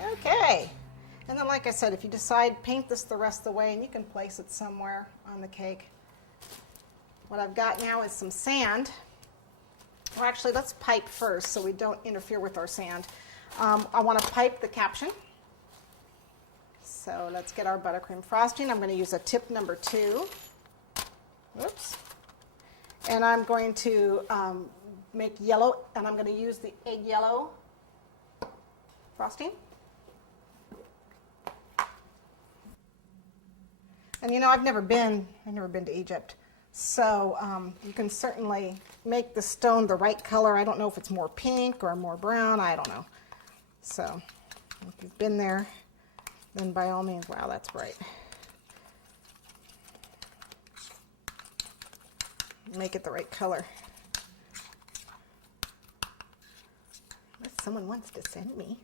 Okay. And then, like I said, if you decide, paint this the rest of the way, and you can place it somewhere on the cake. What I've got now is some sand. Well, actually, let's pipe first so we don't interfere with our sand. I want to pipe the caption. So let's get our buttercream frosting. I'm going to use a tip number 2. Whoops. And I'm going to make yellow, and I'm going to use the egg yellow frosting. And you know, I've never been to Egypt, so you can certainly make the stone the right color. I don't know if it's more pink or more brown. I don't know. So if you've been there, then by all means, wow, that's bright. Make it the right color. Unless someone wants to send me.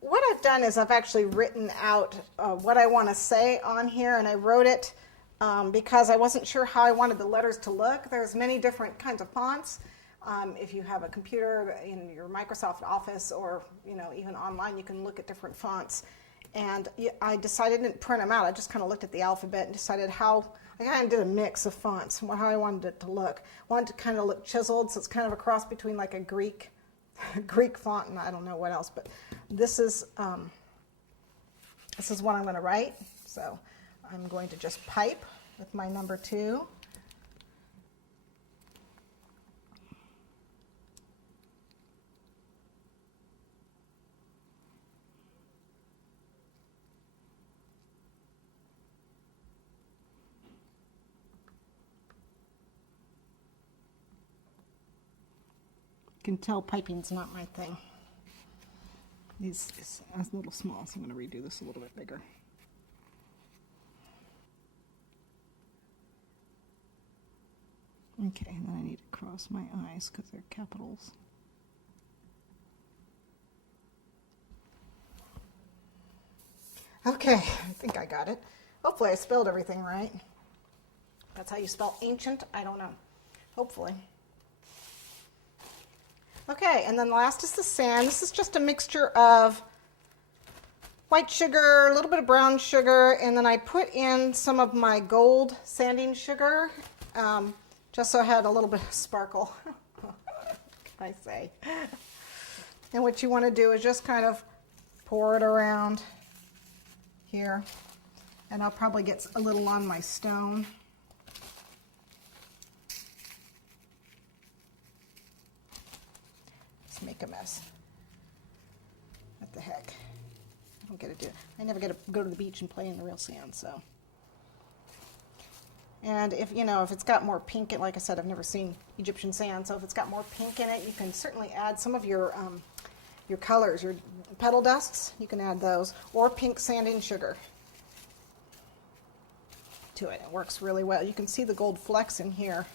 What I've done is I've actually written out what I want to say on here, and I wrote it because I wasn't sure how I wanted the letters to look. There's many different kinds of fonts. If you have a computer in your Microsoft Office, or even online, you can look at different fonts. And I decided I didn't print them out. I just kind of looked at the alphabet and decided how I kind of did a mix of fonts, how I wanted it to look. I wanted to kind of look chiseled, so it's kind of a cross between like a Greek font and I don't know what else, but this is what I'm going to write. So I'm going to just pipe with my number 2. You can tell piping's not my thing. These is a little small, so I'm going to redo this a little bit bigger. Okay, and then I need to cross my eyes because they're capitals. Okay, I think I got it. Hopefully I spelled everything right. That's how you spell ancient? I don't know. Hopefully. Okay, and then last is the sand. This is just a mixture of white sugar, a little bit of brown sugar, and then I put in some of my gold sanding sugar, just so I had a little bit of sparkle. What can I say? And what you want to do is just kind of pour it around here, and I'll probably get a little on my stone. Make a mess. What the heck? I don't get to do it. I never get to go to the beach and play in the real sand, so. And if it's got more pink, like I said, I've never seen Egyptian sand, so if it's got more pink in it, you can certainly add some of your colors, your petal dusks, you can add those, or pink sanding sugar to it. It works really well. You can see the gold flecks in here.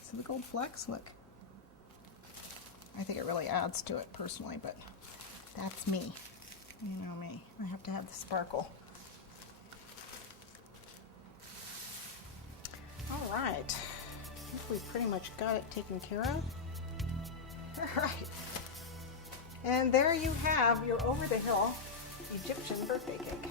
See the gold flecks? Look. I think it really adds to it personally, but that's me. You know me. I have to have the sparkle. All right. I think we pretty much got it taken care of. All right. And there you have your over-the-hill Egyptian birthday cake.